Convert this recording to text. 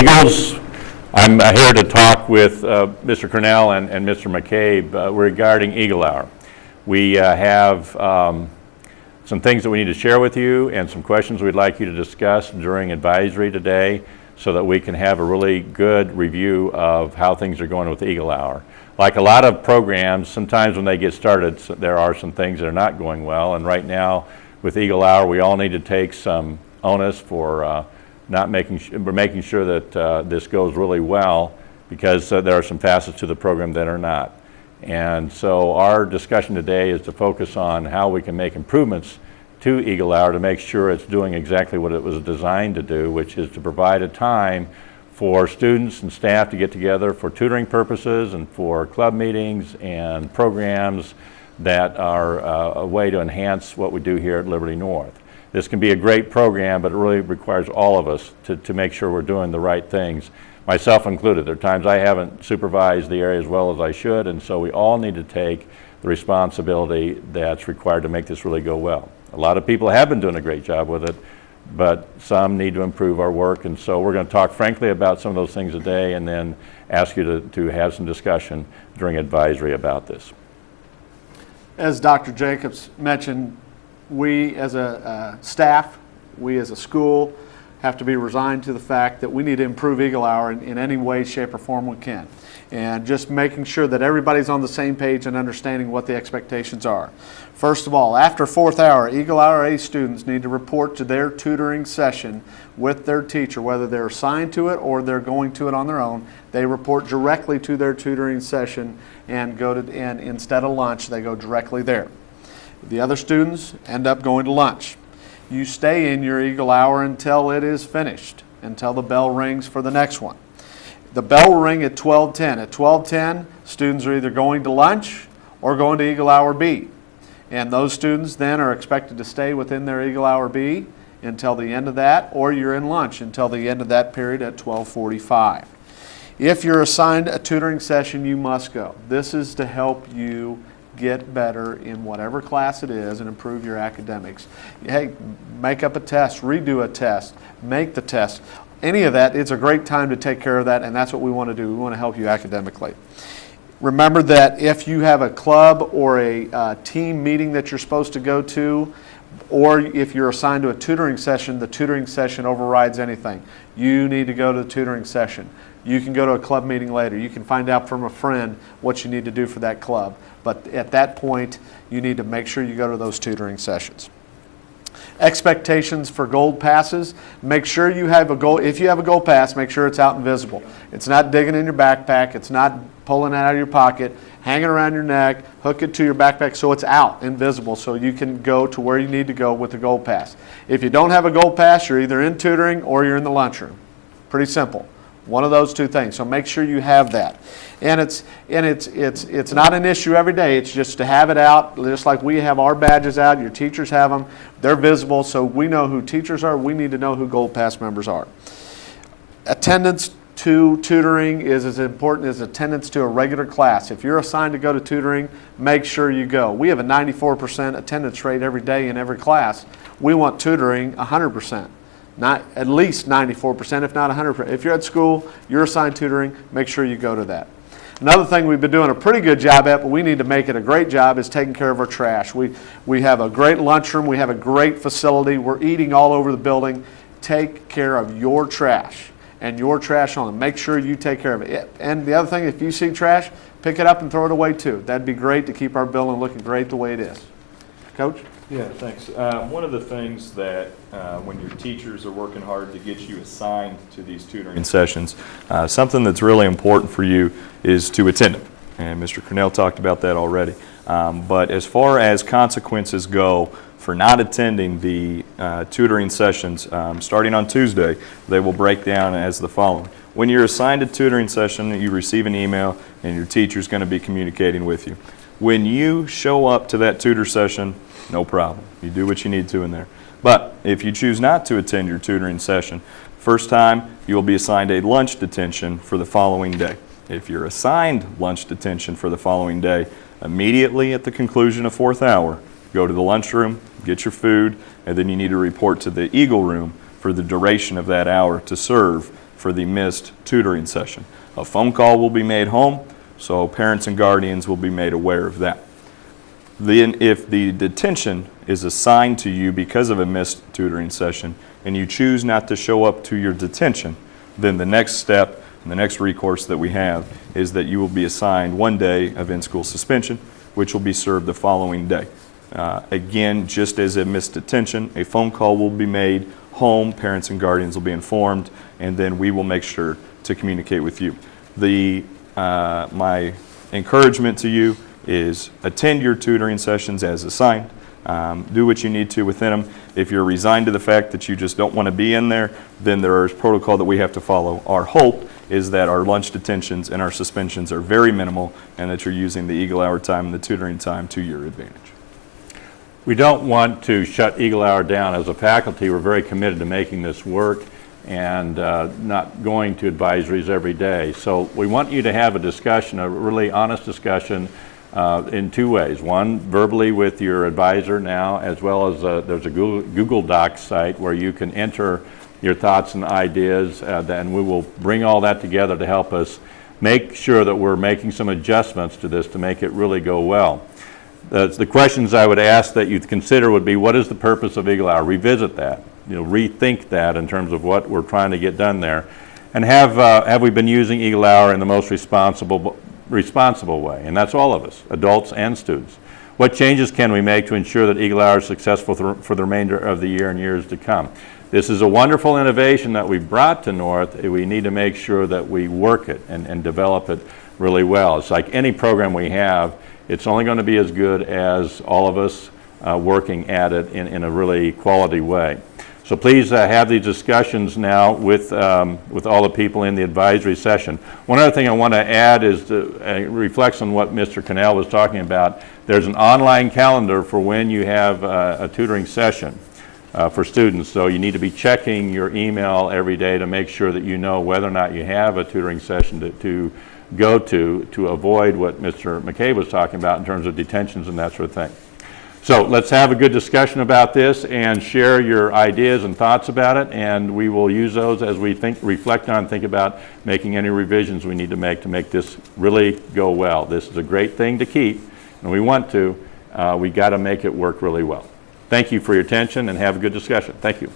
Eagles. I'm here to talk with Mr. Cornell and Mr. McCabe regarding Eagle Hour. We have some things that we need to share with you and some questions we'd like you to discuss during advisory today so that we can have a really good review of how things are going with Eagle Hour. Like a lot of programs, sometimes when they get started, there are some things that are not going well, and right now with Eagle Hour, we all need to take some onus for making sure that this goes really well, because there are some facets to the program that are not. And so our discussion today is to focus on how we can make improvements to Eagle Hour to make sure it's doing exactly what it was designed to do, which is to provide a time for students and staff to get together for tutoring purposes and for club meetings and programs that are a way to enhance what we do here at Liberty North. This can be a great program, but it really requires all of us to make sure we're doing the right things, myself included. There are times I haven't supervised the area as well as I should, and so we all need to take the responsibility that's required to make this really go well. A lot of people have been doing a great job with it, but some need to improve our work, and so we're going to talk frankly about some of those things today and then ask you to have some discussion during advisory about this. As Dr. Jacobs mentioned, we as a staff, we as a school, have to be resigned to the fact that we need to improve Eagle Hour in any way, shape, or form we can. And just making sure that everybody's on the same page and understanding what the expectations are. First of all, after fourth hour, Eagle Hour A students need to report to their tutoring session with their teacher, whether they're assigned to it or they're going to it on their own. They report directly to their tutoring session and instead of lunch, they go directly there. The other students end up going to lunch. You stay in your Eagle Hour until it is finished, until the bell rings for the next one. The bell will ring at 12:10. At 12:10, students are either going to lunch or going to Eagle Hour B. And those students then are expected to stay within their Eagle Hour B until the end of that, or you're in lunch until the end of that period at 12:45. If you're assigned a tutoring session, you must go. This is to help you get better in whatever class it is and improve your academics. Hey, make up a test, redo a test, make the test. Any of that, it's a great time to take care of that, and that's what we want to do. We want to help you academically. Remember that if you have a club or a team meeting that you're supposed to go to, or if you're assigned to a tutoring session, the tutoring session overrides anything. You need to go to the tutoring session. You can go to a club meeting later. You can find out from a friend what you need to do for that club. But at that point, you need to make sure you go to those tutoring sessions. Expectations for gold passes. Make sure you have a gold. If you have a gold pass, make sure it's out and visible. It's not digging in your backpack. It's not pulling it out of your pocket, hanging around your neck, hook it to your backpack so it's out and visible so you can go to where you need to go with the gold pass. If you don't have a gold pass, you're either in tutoring or you're in the lunchroom. Pretty simple. One of those two things. So make sure you have that. And it's not an issue every day. It's just to have it out, just like we have our badges out. Your teachers have them. They're visible, so we know who teachers are. We need to know who Gold Pass members are. Attendance to tutoring is as important as attendance to a regular class. If you're assigned to go to tutoring, make sure you go. We have a 94% attendance rate every day in every class. We want tutoring 100%. Not at least 94%, if not 100%. If you're at school, you're assigned tutoring, make sure you go to that. Another thing we've been doing a pretty good job at, but we need to make it a great job, is taking care of our trash. We have a great lunchroom. We have a great facility. We're eating all over the building. Take care of your trash and your trash only. Make sure you take care of it. And the other thing, if you see trash, pick it up and throw it away too. That'd be great to keep our building looking great the way it is. Coach? Yeah, thanks. One of the things that when your teachers are working hard to get you assigned to these tutoring sessions, something that's really important for you is to attend them. And Mr. Cornell talked about that already. But as far as consequences go for not attending the tutoring sessions, starting on Tuesday, they will break down as the following. When you're assigned a tutoring session, you receive an email and your teacher's going to be communicating with you. When you show up to that tutor session, no problem. You do what you need to in there. But if you choose not to attend your tutoring session, first time you will be assigned a lunch detention for the following day. If you're assigned lunch detention for the following day, immediately at the conclusion of fourth hour, go to the lunchroom, get your food, and then you need to report to the Eagle Room for the duration of that hour to serve for the missed tutoring session. A phone call will be made home, so parents and guardians will be made aware of that. Then, if the detention is assigned to you because of a missed tutoring session and you choose not to show up to your detention, then the next step and the next recourse that we have is that you will be assigned 1 day of in-school suspension, which will be served the following day. Again, just as a missed detention, a phone call will be made home, parents and guardians will be informed, and then we will make sure to communicate with you. My encouragement to you is attend your tutoring sessions as assigned. Do what you need to within them. If you're resigned to the fact that you just don't want to be in there, then there is protocol that we have to follow. Our hope is that our lunch detentions and our suspensions are very minimal and that you're using the Eagle Hour time and the tutoring time to your advantage. We don't want to shut Eagle Hour down. As a faculty, we're very committed to making this work and not going to advisories every day. So we want you to have a discussion, a really honest discussion in 2 ways. One, verbally with your advisor now, as well as there's a Google Docs site where you can enter your thoughts and ideas, and we will bring all that together to help us make sure that we're making some adjustments to this to make it really go well. The questions I would ask that you'd consider would be, what is the purpose of Eagle Hour? Revisit that, rethink that in terms of what we're trying to get done there. And have we been using Eagle Hour in the most responsible way? And that's all of us, adults and students. What changes can we make to ensure that Eagle Hour is successful for the remainder of the year and years to come? This is a wonderful innovation that we brought to North. We need to make sure that we work it and develop it really well. It's like any program we have. It's only going to be as good as all of us working at it in a really quality way. So please have these discussions now with all the people in the advisory session. One other thing I want to add is reflects on what Mr. Cannell was talking about. There's an online calendar for when you have a tutoring session for students. So you need to be checking your email every day to make sure that you know whether or not you have a tutoring session to go to avoid what Mr. McCabe was talking about in terms of detentions and that sort of thing. So let's have a good discussion about this and share your ideas and thoughts about it, and we will use those as we reflect on, think about making any revisions we need to make this really go well. This is a great thing to keep, and we want to. We got to make it work really well. Thank you for your attention, and have a good discussion. Thank you.